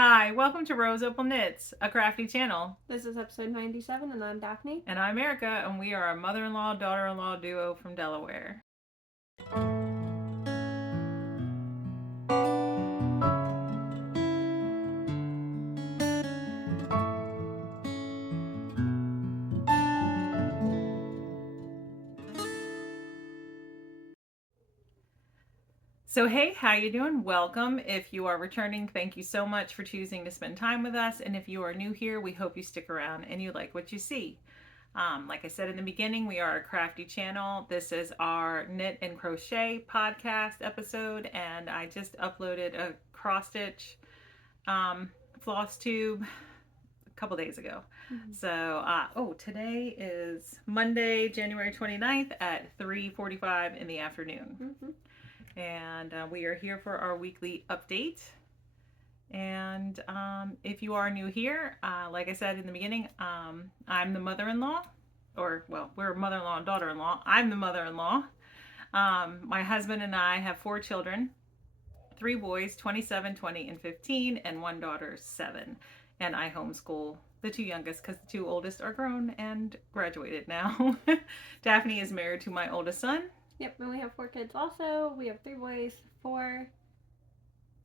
Hi, welcome to Rose Opal Knits, a crafty channel. This is episode 97, and I'm Daphne. And I'm Erica, and we are a mother-in-law, daughter-in-law duo from Delaware. So hey, how you doing? Welcome. If you are returning, thank you so much for choosing to spend time with us. And if you are new here, we hope you stick around and you like what you see. Like I said in the beginning, we are a crafty channel. This is our knit and crochet podcast episode, and I just uploaded a cross stitch floss tube a couple days ago. So, today is Monday, January 29th at 3:45 in the afternoon. And we are here for our weekly update. And if you are new here, like I said in the beginning, I'm the mother-in-law, we're mother-in-law and daughter-in-law. I'm the mother-in-law. My husband and I have 4 children, 3 boys, 27, 20, and 15, and 1 daughter, 7. And I homeschool the 2 youngest because the 2 oldest are grown and graduated now. Daphne is married to my oldest son. Yep, and we have 4 kids also. We have 3 boys, 4,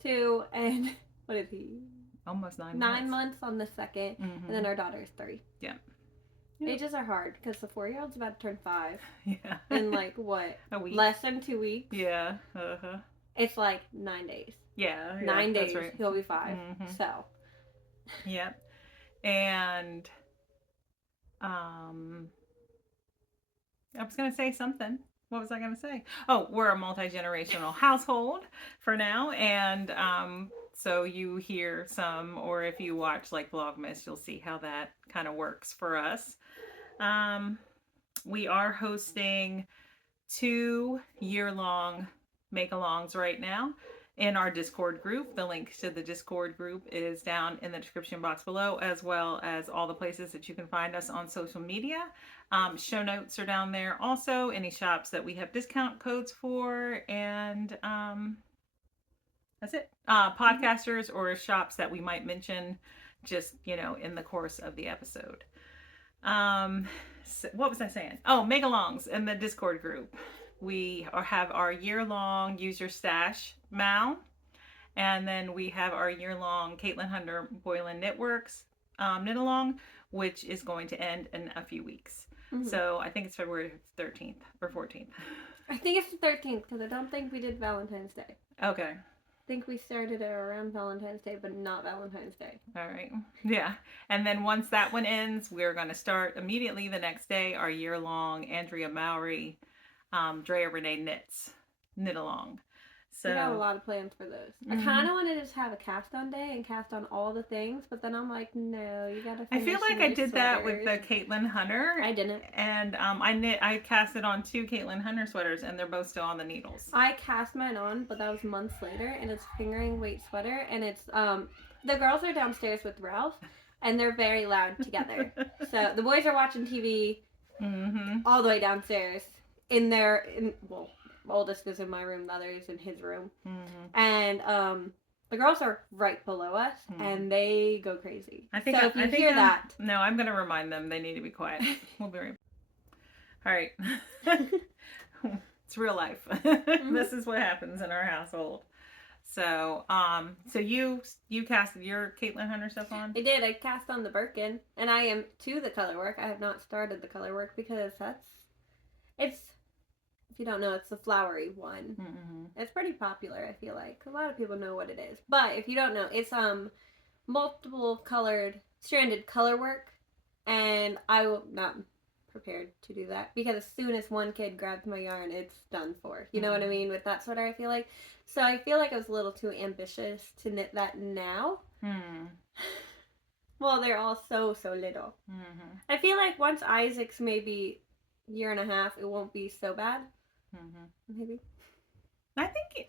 2, and what is he? Almost 9 months. 9 months on the second, and then our daughter is 3. Yeah. Ages are hard because the 4-year-old's about to turn 5. Yeah. In like what? A week. Less than 2 weeks. Yeah. It's like 9 days. Yeah. 9 days. Right. He'll be 5. So. Yeah. And I was gonna say something. What was I gonna say? Oh, we're a multi-generational household for now, and so you hear some, or if you watch like Vlogmas, you'll see how that kind of works for us. We are hosting 2 year-long make-alongs right now in our Discord group. The link to the Discord group is down in the description box below, as well as all the places that you can find us on social media. Show notes are down there also, any shops that we have discount codes for, and that's it. Podcasters or shops that we might mention just, in the course of the episode. So what was I saying? Oh, make-alongs in the Discord group. We have our year-long Use Your Stash MAU, and then we have our year-long Caitlin Hunter Boylan Knitworks knit-along, which is going to end in a few weeks. So I think it's February 13th or 14th. I think it's the 13th because I don't think we did Valentine's Day. Okay. I think we started it around Valentine's Day, but not Valentine's Day. All right. Yeah. And then once that one ends, we're going to start immediately the next day our year-long Andrea Mowry Drea Renee knit along. So we got a lot of plans for those. I kind of wanted to just have a cast on day and cast on all the things, but then I'm like, no, you gotta finish. I feel like I did that with the Caitlin Hunter. I didn't. And I casted on 2 Caitlin Hunter sweaters, and they're both still on the needles. I cast mine on, but that was months later, and it's fingering weight sweater, and it's the girls are downstairs with Ralph, and they're very loud together. So the boys are watching TV all the way downstairs. Oldest is in my room, the other is in his room. And the girls are right below us, and they go crazy. I think if you hear that. No, I'm going to remind them they need to be quiet. We'll be right back. All right. It's real life. This is what happens in our household. So, so you casted your Caitlin Hunter stuff on? I did. I cast on the Birkin, and I am to the color work. I have not started the color work because it's, if you don't know, it's the flowery one. It's pretty popular, I feel like. A lot of people know what it is. But if you don't know, it's multiple colored, stranded color work. And I will not prepared to do that. Because as soon as one kid grabs my yarn, it's done for. You know what I mean? With that sweater, I feel like. So I feel like I was a little too ambitious to knit that now. Well, they're all so little. I feel like once Isaac's maybe year and a half, it won't be so bad. Maybe. I think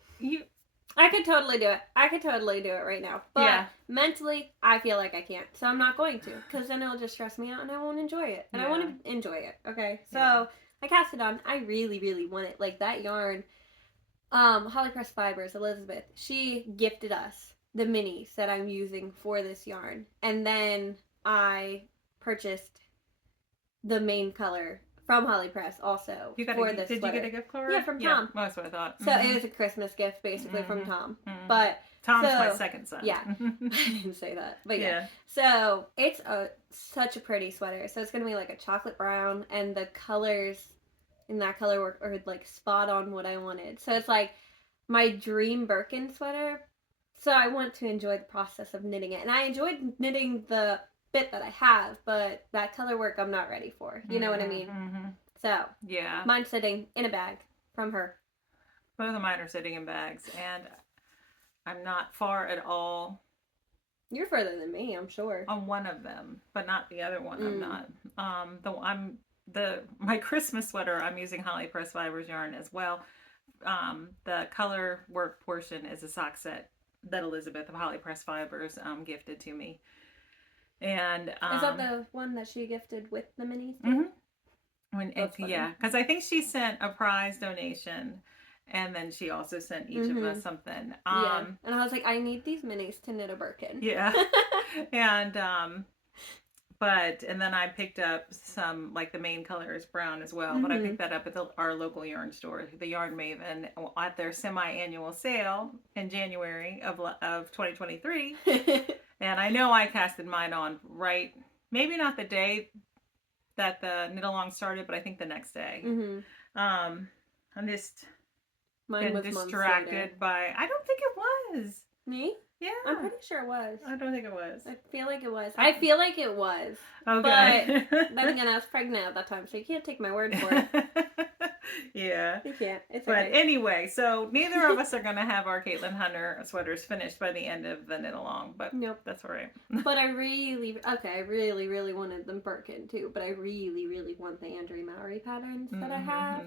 I could totally do it. I could totally do it right now. But mentally, I feel like I can't. So I'm not going to. Because then it'll just stress me out and I won't enjoy it. And I want to enjoy it. Okay. So I cast it on. I really want it. Like that yarn. Holly Press Fibers, Elizabeth, she gifted us the minis that I'm using for this yarn. And then I purchased the main color from Holly Press also for this Did sweater. You get a gift card? Yeah, from Tom. Yeah, that's what I thought. So it was a Christmas gift basically from Tom. But Tom's my second son. Yeah. I didn't say that. But yeah. So it's such a pretty sweater. So it's going to be like a chocolate brown, and the colors in that color work are like spot on what I wanted. So it's like my dream Birkin sweater. So I want to enjoy the process of knitting it. And I enjoyed knitting the bit that I have, but that color work I'm not ready for. You know what I mean? So yeah, mine's sitting in a bag from her. Both of mine are sitting in bags, and I'm not far at all. You're further than me, I'm sure. On one of them, but not the other one. I'm not. My Christmas sweater, I'm using Holly Press Fibers yarn as well. The color work portion is a sock set that Elizabeth of Holly Press Fibers gifted to me. And is that the one that she gifted with the minis? Yeah, because I think she sent a prize donation, and then she also sent each of us something. Yeah, and I was like, I need these minis to knit a Birkin. Yeah, and then I picked up some, like the main color is brown as well, but I picked that up at our local yarn store, the Yarn Maven, at their semi-annual sale in January of 2023. And I know I casted mine on maybe not the day that the knit along started, but I think the next day. I'm just been distracted by. I don't think it was me. Yeah, I'm pretty sure it was. I don't think it was. I feel like it was. I feel like it was. Okay. But then again, I was pregnant at that time, so you can't take my word for it. Yeah. You can't. It's but okay. Anyway, so neither of us are going to have our Caitlin Hunter sweaters finished by the end of the knit along, but nope. That's all right. But I really wanted them Birkin too, but I really want the Andrea Mowry patterns that I have.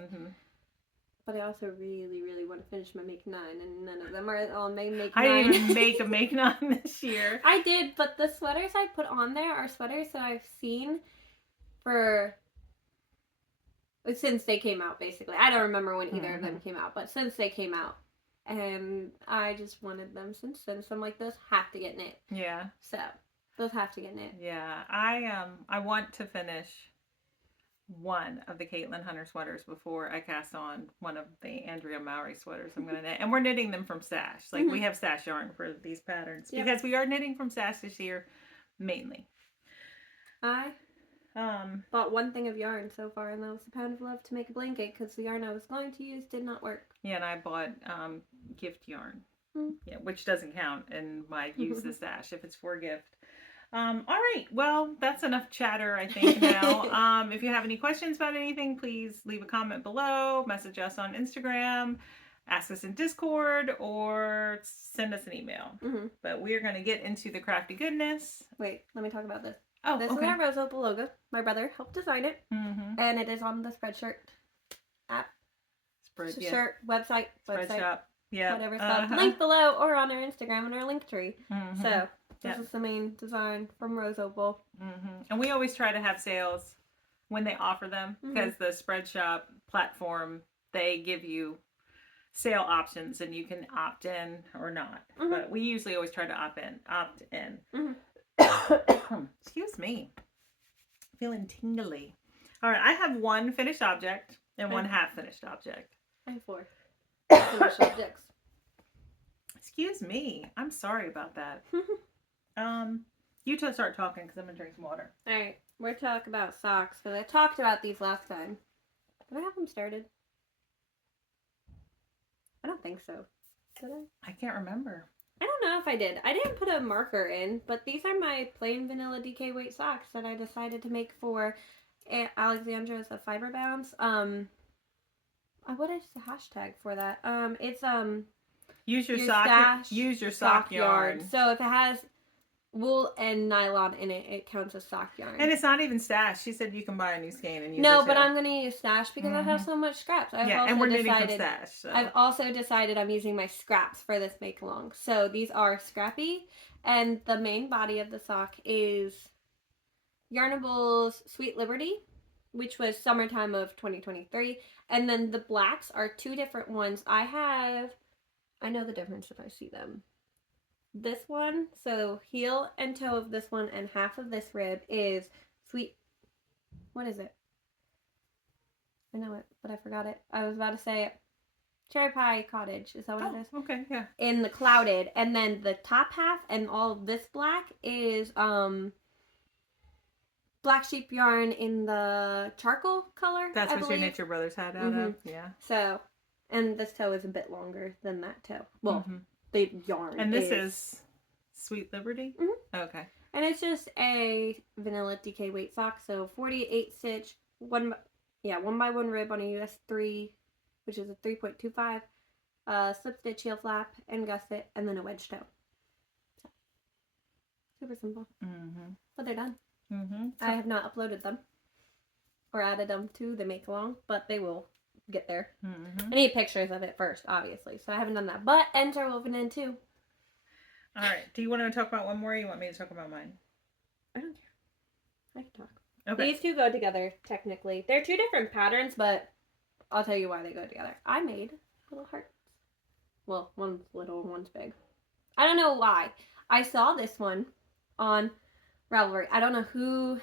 But I also really want to finish my Make 9, and none of them are all Make 9. I didn't even make a Make 9 this year. I did, but the sweaters I put on there are sweaters that I've seen since they came out, basically. I don't remember when either of them came out, but since they came out. And I just wanted them since then, so I'm like, those have to get knit. Yeah. So, those have to get knit. Yeah, I want to finish one of the Caitlin Hunter sweaters before I cast on one of the Andrea Mowry sweaters I'm going to knit. And we're knitting them from stash. Like, we have stash yarn for these patterns. Yep. Because we are knitting from stash this year, mainly. I bought one thing of yarn so far, and that was a pound of love to make a blanket, because the yarn I was going to use did not work. Yeah, and I bought gift yarn, yeah, which doesn't count in my use the stash if it's for a gift. All right, well, that's enough chatter, I think, now. If you have any questions about anything, please leave a comment below, message us on Instagram, ask us in Discord, or send us an email. But we're going to get into the crafty goodness. Wait, let me talk about this. Oh, this is our Rose Opal logo. My brother helped design it, and it is on the Spreadshirt app. Shirt, website, Spreadshop. Yeah. Whatever it's called. Link below, or on our Instagram and our link tree. So, this is the main design from Rose Opal. And we always try to have sales when they offer them, because the Spreadshop platform, they give you sale options and you can opt in or not. But we usually always try to opt in. Excuse me. Feeling tingly. All right, I have one finished object and one half finished object. I have 4 finished objects. Excuse me. I'm sorry about that. You start talking, because I'm going to drink some water. Alright, we're talking about socks, because I talked about these last time. Did I have them started? I don't think so. Did I? I can't remember. I don't know if I did. I didn't put a marker in, but these are my plain vanilla DK weight socks that I decided to make for Alexandra's of Fiber Bounds. What is the hashtag for that? It's use your sock yarn. So if it has wool and nylon in it, it counts as sock yarn. And it's not even stash. She said you can buy a new skein and use it. No, but I'm gonna use stash because I have so much scraps. And we're knitting from stash. So. I've also decided I'm using my scraps for this make along. So these are scrappy, and the main body of the sock is Yarnable's Sweet Liberty, which was summertime of 2023. And then the blacks are 2 different ones. I know the difference if I see them. this one, so heel and toe of this one and half of this rib is sweet. What is it? I know it, but I forgot it. I was about to say it. Cherry Pie Cottage. Is that what it is? Okay, yeah. In the clouded, and then the top half and all of this black is black sheep yarn in the charcoal color. That's what your Knit Your Brothers had out of. Yeah. So, and this toe is a bit longer than that toe. Well, the yarn. And this is Sweet Liberty. Okay. And it's just a vanilla DK weight sock. So 48 stitch, one by one rib on a US 3, which is a 3.25. Slip stitch heel flap and gusset, and then a wedge toe. So, super simple. But they're done. I have not uploaded them or added them to the make along, but they will get there. I need pictures of it first, obviously, so I haven't done that. But ends are woven in too. All right. Do you want to talk about one more, or you want me to talk about mine? I don't care. I can talk. Okay. These two go together technically. They're two different patterns, but I'll tell you why they go together. I made little hearts. Well, one's little, one's big. I don't know why. I saw this one on Ravelry. I don't know who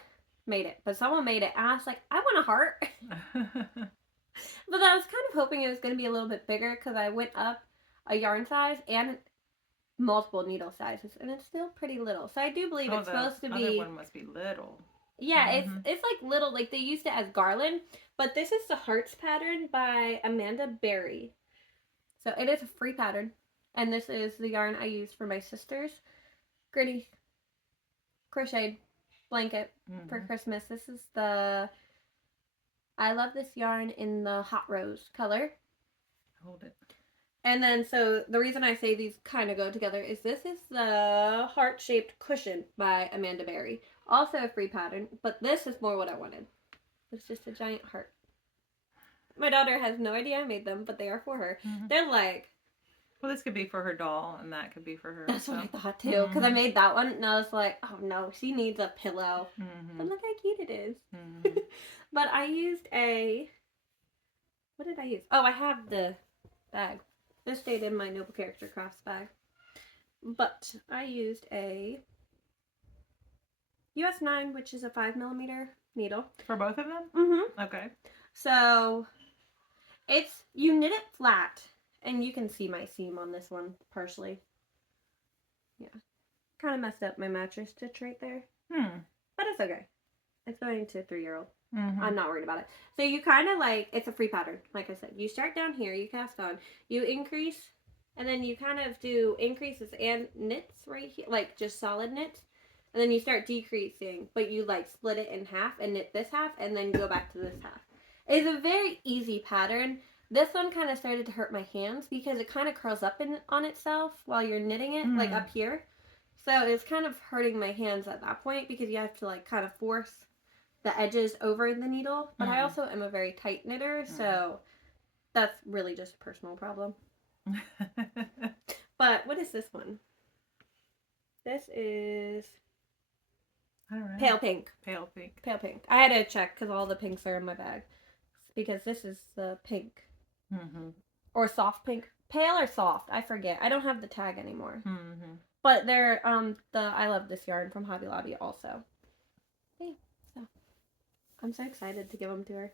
made it, but someone made it, and I was like, I want a heart. But I was kind of hoping it was going to be a little bit bigger because I went up a yarn size and multiple needle sizes, and it's still pretty little. So I do believe it's supposed to be. The other one must be little. Yeah, it's like little, like they used it as garland, but this is the Hearts pattern by Amanda Berry. So it is a free pattern, and this is the yarn I used for my sister's gritty crocheted blanket for Christmas. This is the, I love this yarn in the hot rose color. Hold it. And then, so the reason I say these kind of go together is this is the heart-shaped cushion by Amanda Berry. Also a free pattern, but this is more what I wanted. It's just a giant heart. My daughter has no idea I made them, but they are for her. They're like... Well, this could be for her doll, and that could be for her. That's what I thought, too, because I made that one, and I was like, oh, no, she needs a pillow. But look how cute it is. But I used a... What did I use? Oh, I have the bag. This stayed in my Noble Character Crafts bag. But I used a US 9, which is a 5mm needle. For both of them? Okay. So, it's, you knit it flat, and you can see my seam on this one, partially. Yeah. Kind of messed up my mattress stitch right there. But it's okay. It's going to a 3-year-old. I'm not worried about it. So you kind of like, it's a free pattern, like I said. You start down here, you cast on, you increase, and then you kind of do increases and knits right here, like just solid knits. And then you start decreasing, but you like split it in half and knit this half, and then go back to this half. It's a very easy pattern. This one kind of started to hurt my hands because it kind of curls up on itself while you're knitting it, like up here. So it's kind of hurting my hands at that point because you have to like kind of force the edges over the needle. But I also am a very tight knitter, so that's really just a personal problem. But what is this one? This is pale pink. Pale pink. Pale pink. I had to check because all the pinks are in my bag. Because this is the pink. Or soft pink. Pale or soft? I forget. I don't have the tag anymore. But they're I love this yarn from Hobby Lobby also. Yeah, so I'm so excited to give them to her.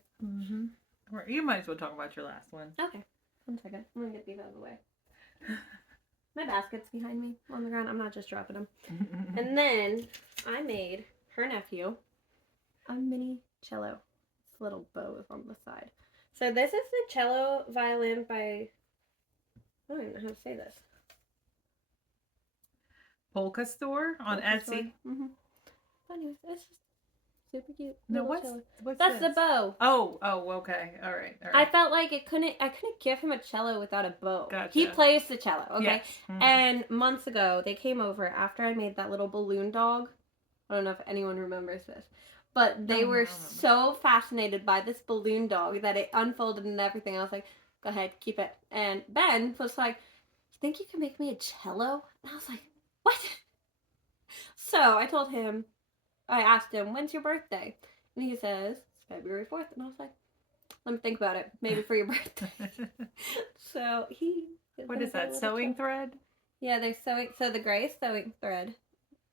You might as well talk about your last one. Okay. 1 second. I'm gonna get these out of the way. My basket's behind me on the ground. I'm not just dropping them. And then I made her nephew a mini cello. This little bow is on the side. So this is the cello violin by, I don't even know how to say this. Polka Store on Etsy. But anyways, it's just super cute. No, what's that's this? the bow. Oh, okay. All right. I felt like I couldn't give him a cello without a bow. Gotcha. He plays the cello, okay? Yes. And months ago, they came over after I made that little balloon dog. I don't know if anyone remembers this. But they were so fascinated by this balloon dog that it unfolded and everything. I was like, go ahead, keep it. And Ben was like, you think you can make me a cello? And I was like, what? So I told him, I asked him, when's your birthday? And he says, it's February 4th. And I was like, let me think about it. Maybe for your birthday. So he... What is that, sewing thread? Yeah, they're sewing. So the gray is sewing thread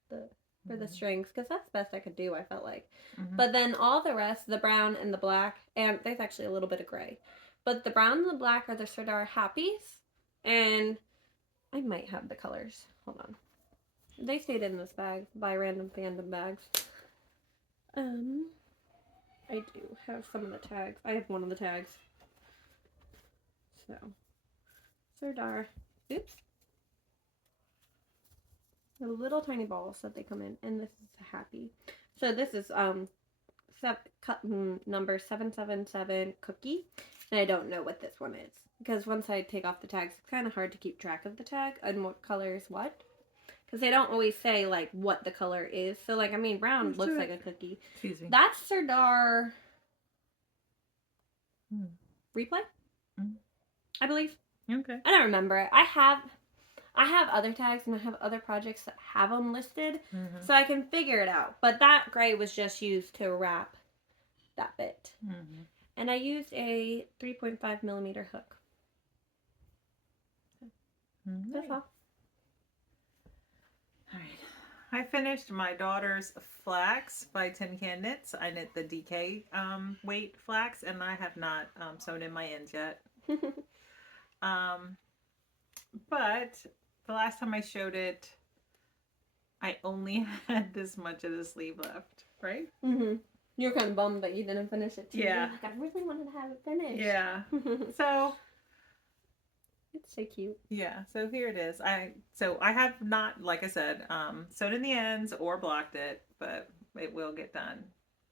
for the strings, because that's the best I could do, I felt like. But then all the rest, the brown and the black, and there's actually a little bit of gray, but the brown and the black are the Sardar Happies, and I might have the colors. Hold on. They stayed in this bag by random fandom bags. I do have some of the tags. I have one of the tags. So, Sardar. Oops. The little tiny balls that they come in, and this is happy. So this is number 777 cookie, and I don't know what this one is, because once I take off the tags, it's kind of hard to keep track of the tag and what color is what, because they don't always say like what the color is. So like, I mean, brown looks like a cookie. Excuse me. That's Sardar Replay, I believe. Okay. I don't remember it. I have other tags, and I have other projects that have them listed, so I can figure it out. But that gray was just used to wrap that bit. And I used a 3.5 millimeter hook. That's all. All right. I finished my daughter's flax by Tin Can Knits. I knit the DK weight flax, and I have not sewn in my ends yet. But the last time I showed it, I only had this much of the sleeve left, right? You're kind of bummed that you didn't finish it too. Yeah. Like, I really wanted to have it finished. Yeah. So it's so cute. Yeah, so here it is. I have not, like I said, sewn in the ends or blocked it, but it will get done.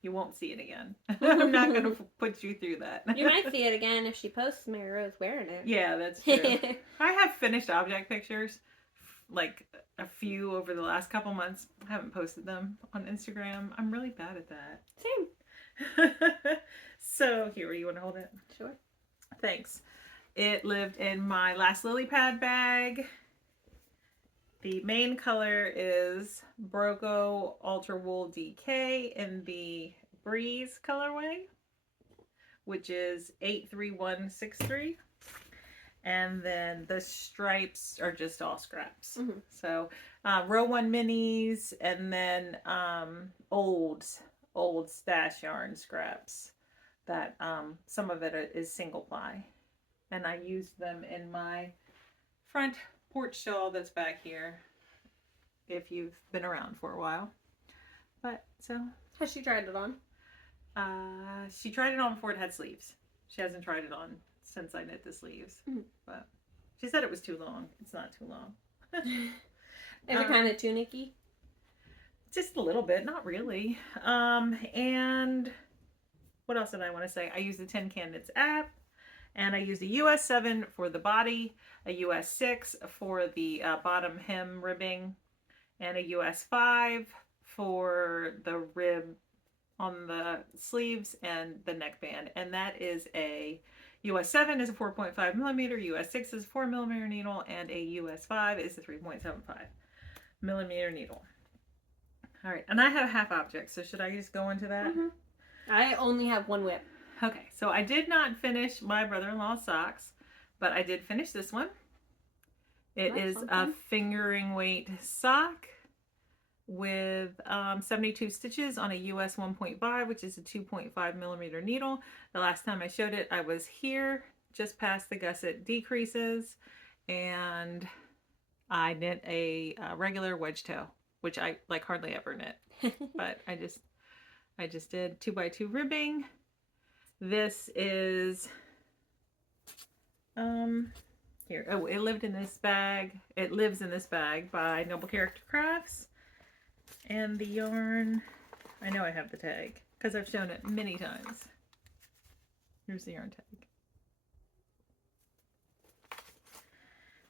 You won't see it again. I'm not going to put you through that. You might see it again if she posts Mary Rose wearing it. Yeah, that's true. I have finished object pictures, like a few over the last couple months. I haven't posted them on Instagram. I'm really bad at that. Same. So here, you want to hold it? Sure. Thanks. It lived in my last lily pad bag. The main color is Broco Ultra Wool DK in the Breeze colorway, which is 83163. And then the stripes are just all scraps. So row 1 minis, and then old stash yarn scraps that some of it is single ply. And I used them in my front porch shawl that's back here, if you've been around for a while. But so, has she tried it on? She tried it on before it had sleeves. She hasn't tried it on since I knit the sleeves. But she said it was too long. It's not too long. Is it kind of tunicky? Just a little bit, not really. And what else did I want to say? I used the Tin Can Knits app. And I used a US 7 for the body, a US 6 for the bottom hem ribbing, and a US 5 for the rib on the sleeves and the neckband. And that is a US 7 is a 4.5 millimeter, US 6 is a 4 millimeter needle, and a US 5 is a 3.75 millimeter needle. All right, and I have a half object, so should I just go into that? I only have one whip. Okay, so I did not finish my brother-in-law's socks, but I did finish this one. It is a fingering weight sock with 72 stitches on a US 1.5, which is a 2.5 millimeter needle. The last time I showed it, I was here, just past the gusset decreases, and I knit a regular wedge toe, which I like hardly ever knit, but I just did 2x2 ribbing. This is, here, oh, it lived in this bag. It lives in this bag by Noble Character Crafts. And the yarn, I know I have the tag because I've shown it many times. Here's the yarn tag.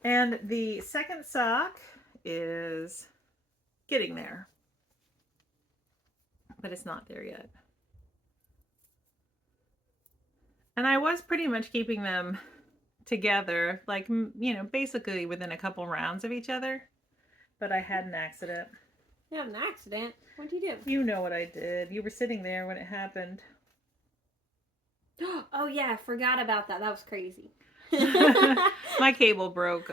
And the second sock is getting there, but it's not there yet. And I was pretty much keeping them together, like, you know, basically within a couple rounds of each other. But I had an accident. You had an accident? What did you do? You know what I did. You were sitting there when it happened. Oh yeah, I forgot about that. That was crazy. My cable broke.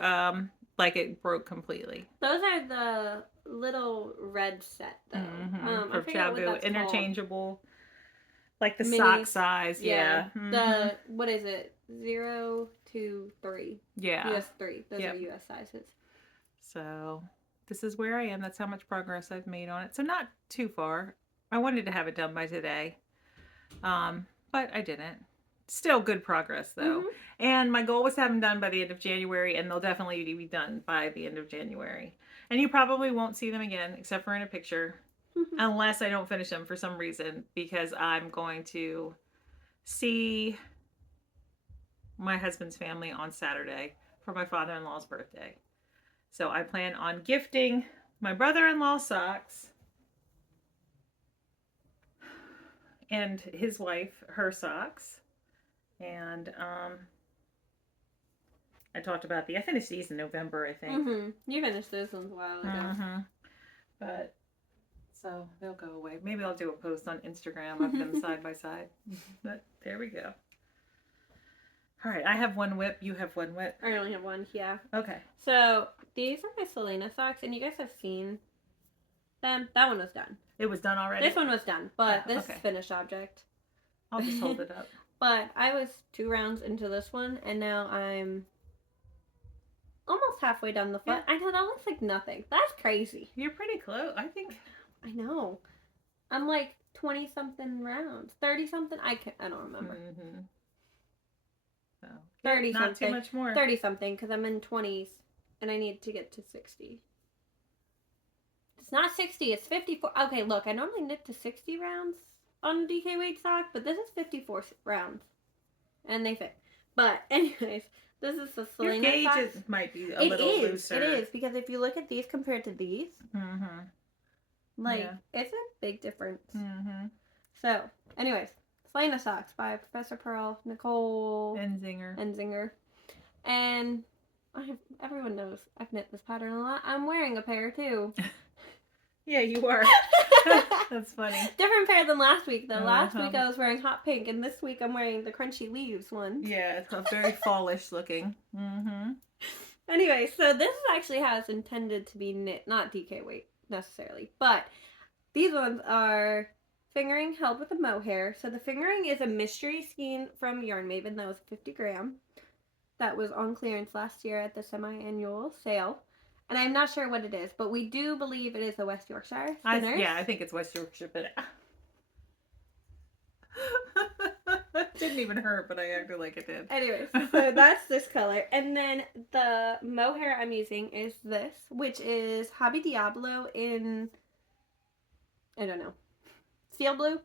like it broke completely. Those are the little red set though. For I forget what Chabu, that's interchangeable, like the sock Minis. size. Yeah. The what is it? 0 to 3. Yeah. US 3. Those are US sizes. So this is where I am. That's how much progress I've made on it. So not too far. I wanted to have it done by today, but I didn't. Still good progress though. And my goal was to have them done by the end of January, and they'll definitely be done by the end of January. And you probably won't see them again, except for in a picture, unless I don't finish them for some reason, because I'm going to see my husband's family on Saturday for my father-in-law's birthday. So I plan on gifting my brother-in-law socks and his wife her socks. And I talked about I finished these in November, I think. You finished those ones a while ago. But so they'll go away. Maybe I'll do a post on Instagram of them side by side. But there we go. All right, I have one whip. You have one whip. I only have one. Yeah. Okay. So these are my Selena socks, and you guys have seen them. That one was done. It was done already? This one was done, but this is finished object. I'll just hold it up. But I was 2 rounds into this one, and now I'm almost halfway down the foot. I know that looks like nothing. That's crazy. You're pretty close, I think. I know. I'm like 20-something rounds. 30-something? I don't remember. So, 30-something. Not too much more. 30-something, because I'm in 20s, and I need to get to 60. It's not 60, it's 54. Okay, look, I normally knit to 60 rounds on a DK weight sock, but this is 54 rounds. And they fit. But anyways, this is the Selena Your socks. gauges might be a little looser. It is, because if you look at these compared to these, it's a big difference. So, anyways, Selena socks by Professor Pearl, Nicole Enzinger. And everyone knows I've knit this pattern a lot. I'm wearing a pair too. Yeah, you are. That's funny. Different pair than last week, though. Last week I was wearing hot pink, and this week I'm wearing the crunchy leaves one. Yeah, it's very fallish looking. Anyway, so this is actually how it's intended to be knit, not DK weight necessarily, but these ones are fingering held with a mohair. So the fingering is a mystery skein from Yarn Maven that was 50 gram. That was on clearance last year at the semi-annual sale. And I'm not sure what it is, but we do believe it is a West Yorkshire spinners. I think it's West Yorkshire, but it didn't even hurt, but I acted like it did. Anyways, so that's this color. And then the mohair I'm using is this, which is Hobby Diablo in, I don't know, steel blue?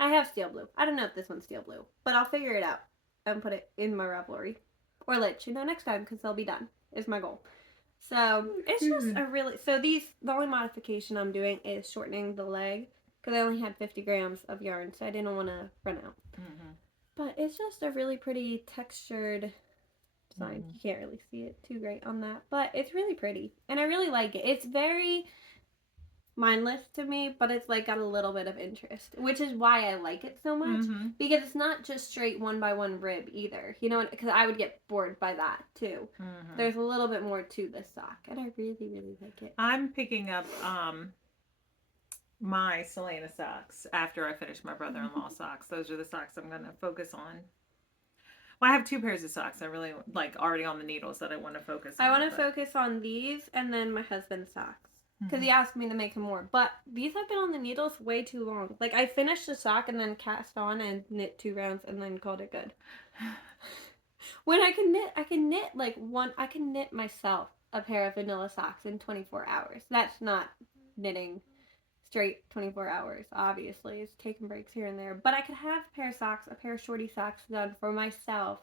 I have steel blue. I don't know if this one's steel blue, but I'll figure it out and put it in my Ravelry. Or let you know next time, because they'll be done. Is my goal. So it's just the only modification I'm doing is shortening the leg, because I only had 50 grams of yarn, so I didn't want to run out. But it's just a really pretty textured design. You can't really see it too great on that, but it's really pretty, and I really like it. It's very mindless to me, but it's like got a little bit of interest, which is why I like it so much, because it's not just straight 1x1 rib either, you know, because I would get bored by that too. There's a little bit more to this sock, and I really like it. I'm picking up my Selena socks after I finish my brother-in-law socks. Those are the socks I'm going to focus on. Well, I have 2 pairs of socks I really like already on the needles that I want to focus on. I want to focus on these and then my husband's socks. Because he asked me to make him more. But these have been on the needles way too long. Like, I finished the sock and then cast on and knit 2 rounds and then called it good. When I can knit myself a pair of vanilla socks in 24 hours. That's not knitting straight 24 hours, obviously. It's taking breaks here and there. But I could have a pair of shorty socks done for myself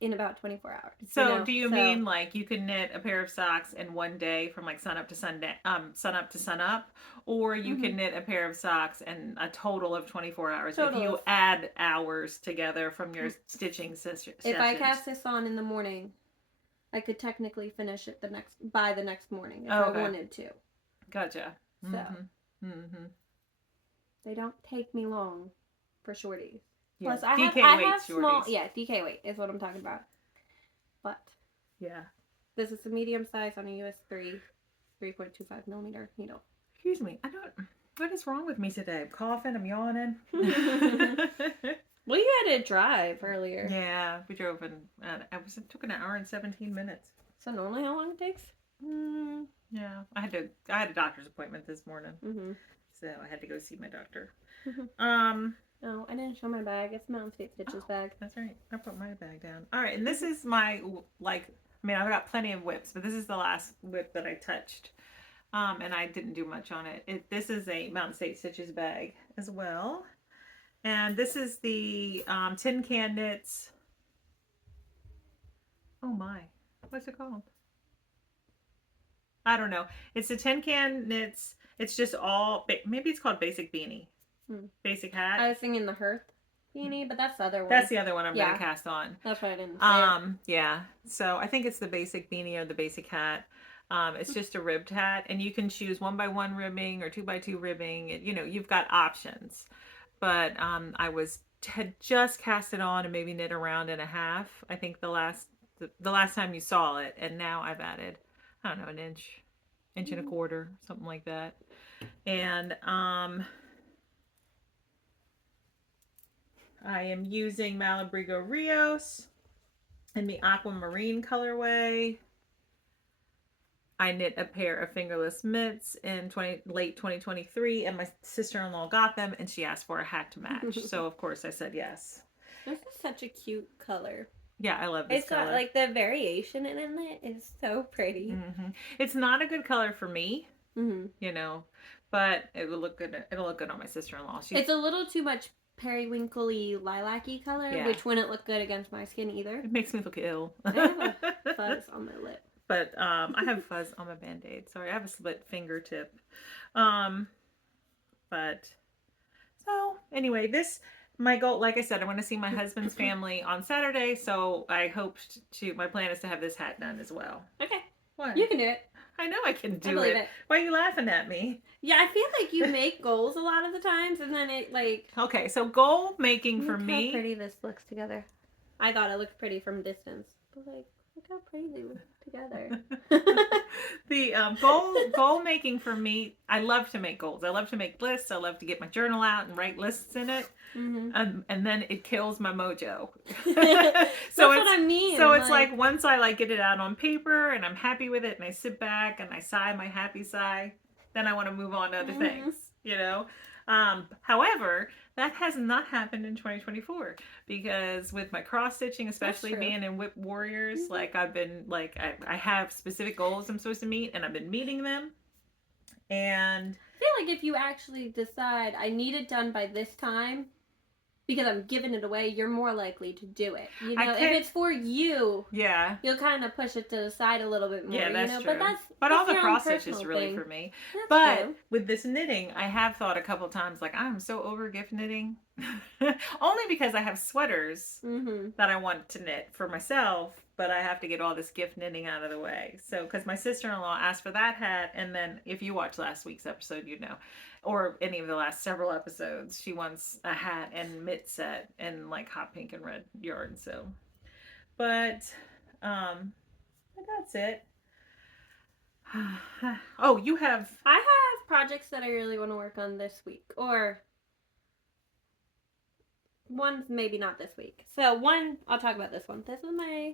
in about 24 hours. So do you mean like you can knit a pair of socks in one day from like sun up to sun up, or you can knit a pair of socks in a total of 24 hours if you add hours together from your stitching sessions? If I cast this on in the morning, I could technically finish it by the next morning if I wanted to. Gotcha. So they don't take me long for shorties. Yeah. Plus, I have small. Yeah, DK weight is what I'm talking about. But yeah, This is the medium size on a US 3.25 millimeter needle. Excuse me. What is wrong with me today? I'm coughing. I'm yawning. Well, you had to drive earlier. Yeah, we drove it took an hour and 17 minutes. So normally how long it takes? Yeah, I had a doctor's appointment this morning. Mm-hmm. So I had to go see my doctor. Oh, I didn't show my bag. It's Mountain State Stitches bag. That's right. I put my bag down. All right, and this is my, like, I mean, I've got plenty of whips, but this is the last whip that I touched. And I didn't do much on it. This is a Mountain State Stitches bag as well. And this is the Tin Can Knits. Oh my, what's it called? I don't know. It's the Tin Can Knits. It's just all, maybe it's called Basic Beanie. Basic Hat. I was thinking the Hearth Beanie, but that's the other one. That's the other one I'm going to cast on. That's why I didn't say it. Yeah. So I think it's the Basic Beanie or the Basic Hat. It's just a ribbed hat, and you can choose 1x1 ribbing or 2x2 ribbing. You've got options. But I had just cast it on and maybe knit a round and a half. I think the last time you saw it, and now I've added, I don't know, an inch and a quarter, something like that. And I am using Malabrigo Rios in the Aquamarine colorway. I knit a pair of fingerless mitts in late 2023, and my sister-in-law got them, and she asked for a hat to match. So, of course, I said yes. This is such a cute color. Yeah, I love this color. Like the variation in it is so pretty. Mm-hmm. It's not a good color for me, but it will look good. It'll look good on my sister-in-law. It's a little too much periwinkly lilac-y color, which wouldn't look good against my skin either. It makes me look ill. I have a fuzz on my lip. But I have fuzz on my Band-Aid. Sorry, I have a split fingertip. But so anyway, my goal, like I said, I want to see my husband's family on Saturday. So my plan is to have this hat done as well. Okay. What? You can do it. I know I can do it. Why are you laughing at me? Yeah, I feel like you make goals a lot of the times, and then it like... Okay, so goal making for me... Look how pretty this looks together. I thought it looked pretty from distance. But like, look how pretty they look together. The goal making for me, I love to make goals. I love to make lists. I love to get my journal out and write lists in it. Mm-hmm. And then it kills my mojo. That's what I mean. So it's like once I get it out on paper and I'm happy with it and I sit back and I sigh my happy sigh, then I want to move on to other things, However, that has not happened in 2024 because with my cross stitching, especially being in Whip Warriors, I've been I have specific goals I'm supposed to meet and I've been meeting them. And I feel like if you actually decide I need it done by this time, because I'm giving it away, you're more likely to do it. If it's for you, you'll kind of push it to the side a little bit more. Yeah, that's true. But that's all the cross stitch is really for me. That's true. With this knitting, I have thought a couple times I'm so over gift knitting, only because I have sweaters that I want to knit for myself, but I have to get all this gift knitting out of the way. So, because my sister-in-law asked for that hat, and then if you watch last week's episode, or any of the last several episodes, she wants a hat and mitt set in hot pink and red yarn. So, but that's it. Oh, I have projects that I really want to work on this week, or one's maybe not this week. So I'll talk about this one. This is my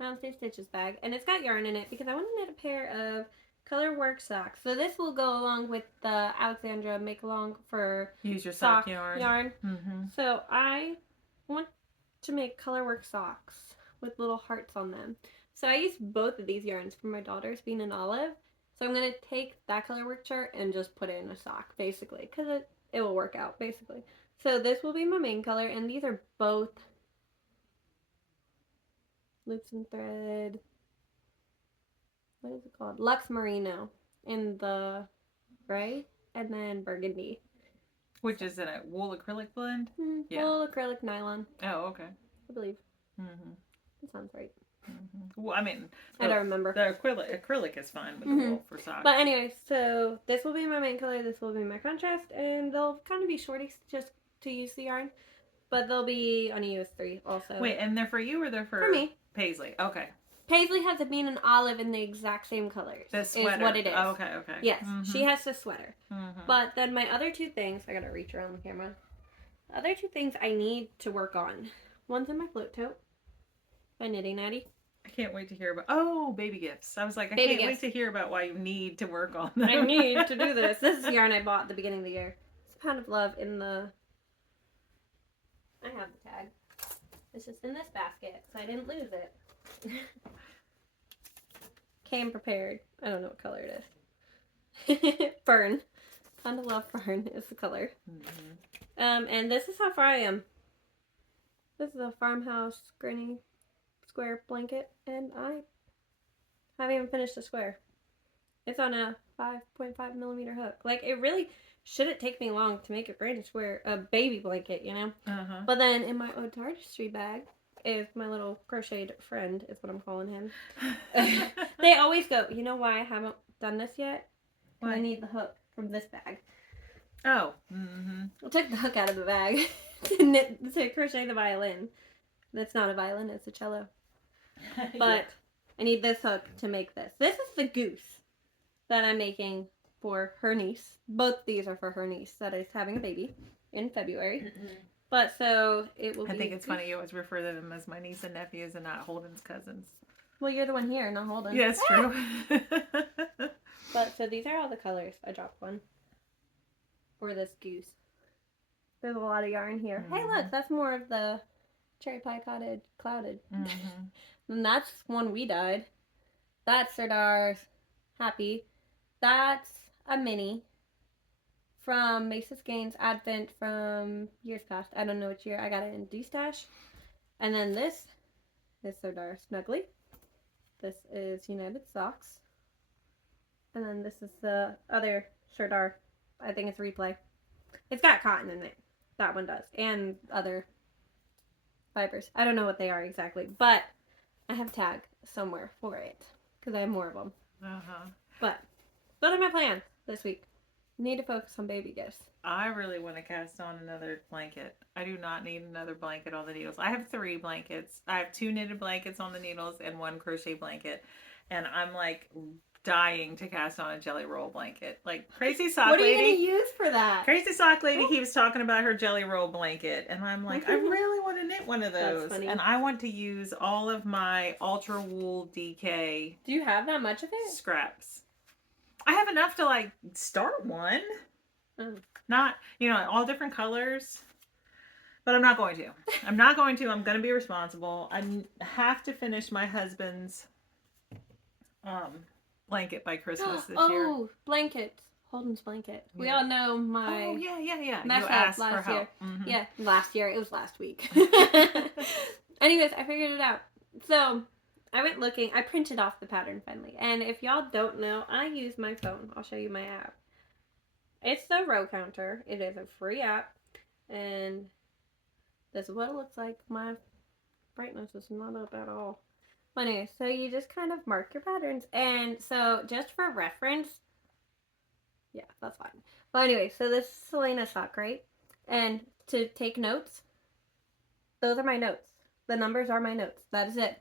Mountain State Stitches bag, and it's got yarn in it because I want to knit a pair of color work socks. So this will go along with the Alexandra make along for use your sock yarn. Mm-hmm. So I want to make color work socks with little hearts on them. So I used both of these yarns for my daughter's being an olive. So I'm going to take that color work chart and just put it in a sock basically because it will work out basically. So this will be my main color, and these are both loops and thread. What is it called? Lux Merino in the gray, and then burgundy. Which is in a wool acrylic blend? Mm-hmm. Yeah. Wool acrylic nylon. Oh, okay. I believe. Mm-hmm. That sounds right. Mm-hmm. Well, I mean, I don't remember. The acrylic is fine with the wool for socks. But anyway, so this will be my main color, this will be my contrast, and they'll kind of be shorties just to use the yarn. But they'll be on a US 3 also. Wait, and they're for you or they're for me? Paisley. Okay. Paisley has a bean and olive in the exact same colors. The sweater. Is what it is. Oh, okay, okay. Yes, she has the sweater. Mm-hmm. But then my other two things, I gotta reach around the camera. The other two things I need to work on. One's in my float tote by Knitting Natty. I can't wait to hear about. Oh, baby gifts. I was like, I Baby can't gifts. wait to hear about why you need to work on them. I need to do this. This is yarn I bought at the beginning of the year. It's Pound of Love in the. I have the tag. It's just in this basket, so I didn't lose it. Came prepared. I don't know what color it is. Fern. Pound of Love Fern is the color. Mm-hmm. And this is how far I am. This is a farmhouse granny square blanket, and I haven't even finished the square. It's on a 5.5 millimeter hook. Like, it really shouldn't take me long to make a granny square, a baby blanket, you know? Uh-huh. But then in my Ode to Artistry bag is my little crocheted friend, is what I'm calling him. They always go, you know why I haven't done this yet? Because I need the hook from this bag. Oh. Mm-hmm. I took the hook out of the bag to crochet the violin. That's not a violin, it's a cello. But I need this hook to make this. This is the goose that I'm making for her niece. Both these are for her niece that is having a baby in February. Mm-hmm. But so it will be... I think it's funny you always refer to them as my niece and nephews and not Holden's cousins. Well, you're the one here, not Holden. Yeah, it's true. But so these are all the colors. I dropped one for this goose. There's a lot of yarn here. Mm-hmm. Hey, look, that's more of the cherry pie clouded. Mm-hmm. And that's one we dyed. That's Sardar's Happy. That's a mini from Macy's Gaines Advent from years past. I don't know which year. I got it in D-Stash. And then this is Sardar Snuggly. This is United Socks. And then this is the other Sardar. I think it's Replay. It's got cotton in it. That one does. And other fibers. I don't know what they are exactly. But I have a tag somewhere for it. Because I have more of them. Uh-huh. But those are my plans this week. Need to focus on baby gifts. I really want to cast on another blanket. I do not need another blanket on the needles. I have 3 blankets. I have 2 knitted blankets on the needles and 1 crochet blanket. And I'm like dying to cast on a jelly roll blanket. Like Crazy Sock Lady. What are you going to use for that? Crazy Sock Lady, he was talking about her jelly roll blanket. And I'm like, I really want to knit one of those. That's funny. And I want to use all of my Ultra Wool DK. Do you have that much of it? Scraps. I have enough to like start one. Not, all different colors. But I'm not going to. I'm going to be responsible. I have to finish my husband's blanket by Christmas this year. Oh, blankets. Holden's blanket. Yeah. We all know my mess up last year. Mm-hmm. Yeah, last year. It was last week. Anyways, I figured it out. So I went looking. I printed off the pattern finally. And if y'all don't know, I use my phone. I'll show you my app. It's the Row Counter. It is a free app. And this is what it looks like. My brightness is not up at all. But anyway, so you just kind of mark your patterns. And so just for reference, yeah, that's fine. But anyway, so this is Selena sock, right? And to take notes, those are my notes. The numbers are my notes. That is it.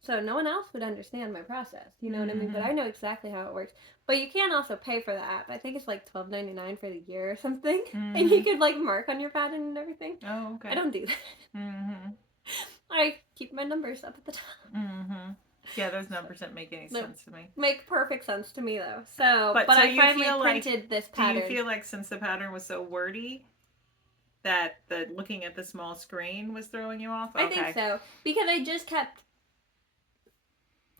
So no one else would understand my process. You know what I mean? But I know exactly how it works. But you can also pay for the app. I think it's like $12.99 for the year or something. Mm-hmm. And you could like mark on your pattern and everything. Oh, okay. I don't do that. Mm-hmm. I keep my numbers up at the top. Mm-hmm. Yeah, those numbers don't make any sense to me. Make perfect sense to me though. But I finally printed this pattern. Do you feel like since the pattern was so wordy that the looking at the small screen was throwing you off? Okay. I think so. Because I just kept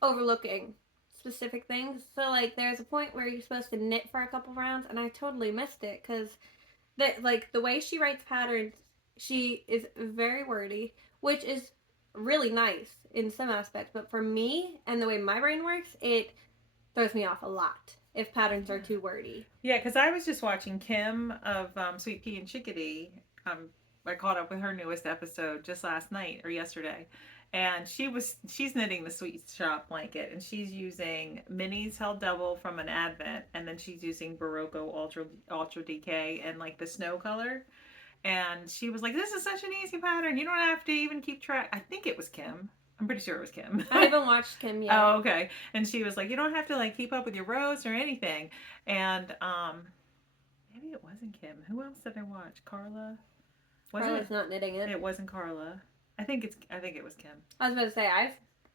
overlooking specific things. So like there's a point where you're supposed to knit for a couple rounds and I totally missed it because the way she writes patterns, she is very wordy, which is really nice in some aspects, but for me and the way my brain works, it throws me off a lot if patterns are too wordy. Yeah, because I was just watching Kim of Sweet Pea and Chickadee. I caught up with her newest episode just last night or yesterday. And she's knitting the Sweet Shop blanket, and she's using minis held double from an Advent, and then she's using Barocco Ultra DK and like the snow color. And she was like, "This is such an easy pattern. You don't have to even keep track." I think it was Kim. I'm pretty sure it was Kim. I haven't watched Kim yet. Oh, okay. And she was like, you don't have to like keep up with your roast or anything. And maybe it wasn't Kim. Who else did I watch? Carla. Was Carla's it? not knitting it. It wasn't Carla. I think it was Kim. I was about to say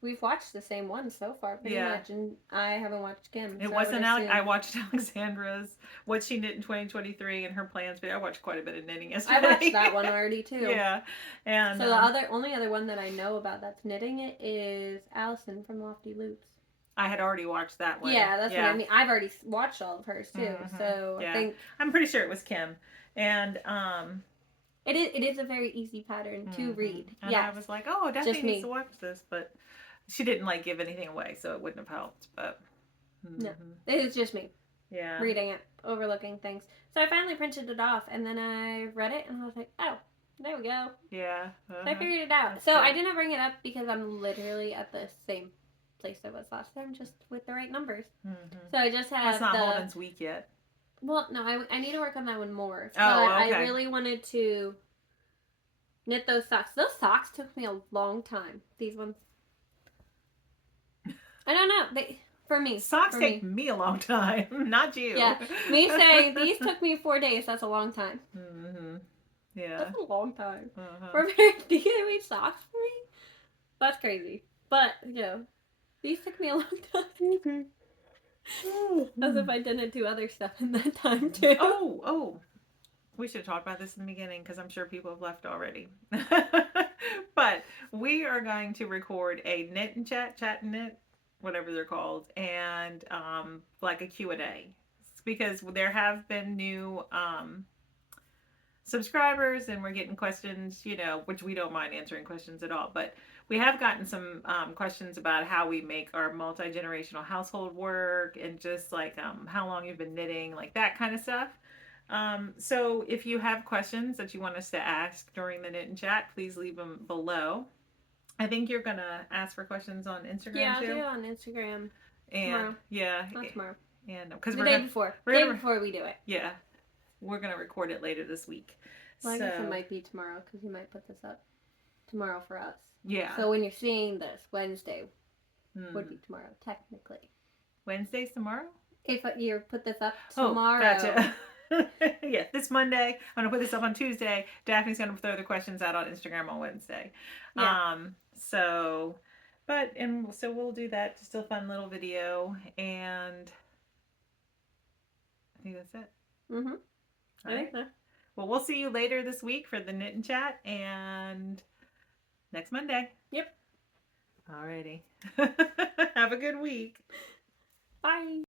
we've watched the same one so far pretty much, and I haven't watched Kim. It so wasn't I watched Alexandra's What She Knit in 2023 and her plans, but I watched quite a bit of knitting yesterday. I watched that one already too. Yeah. And so the only other one that I know about that's knitting it is Allison from Lofty Loops. I had already watched that one. Yeah, that's what I mean. I've already watched all of hers too. Mm-hmm. So yeah. I think I'm pretty sure it was Kim. And it is a very easy pattern to read. And I was like, oh, Daphne needs to watch this, but she didn't like give anything away, so it wouldn't have helped. But no, it was just me. Yeah, reading it, overlooking things. So I finally printed it off, and then I read it, and I was like, oh, there we go. Yeah. So I figured it out. That's so good. I didn't bring it up because I'm literally at the same place I was last time, just with the right numbers. So I just have That's not Holden's week yet. Well, no, I need to work on that one more. Oh, but okay. I really wanted to knit those socks. Those socks took me a long time. These ones. I don't know. For me. Socks take me a long time, not you. Yeah. Me saying these took me 4 days, that's a long time. Yeah. That's a long time. For very DIY socks for me? That's crazy. But, you know, these took me a long time. As if I didn't do other stuff in that time, too. Oh. We should talk about this in the beginning because I'm sure people have left already. But we are going to record a knit and chat and knit, whatever they're called, and like a Q&A. Because there have been new subscribers and we're getting questions, you know, which we don't mind answering questions at all. But we have gotten some questions about how we make our multi-generational household work and just like how long you've been knitting, like that kind of stuff. So if you have questions that you want us to ask during the knit and chat, please leave them below. I think you're gonna ask for questions on Instagram too. Yeah, I'll do it on Instagram tomorrow. Yeah, not tomorrow. And because the day before we do it. Yeah, we're gonna record it later this week. Well, I guess it might be tomorrow because you might put this up tomorrow for us. Yeah. So when you're seeing this, Wednesday would be tomorrow, technically. Wednesday's tomorrow? If you put this up tomorrow. Oh, gotcha. Yeah, this Monday. I'm gonna put this up on Tuesday. Daphne's gonna throw the questions out on Instagram on Wednesday. Yeah. So we'll do that. Just a fun little video, and I think that's it. I think so. Well, we'll see you later this week for the knit and chat, and next Monday. Yep. Alrighty. Have a good week. Bye.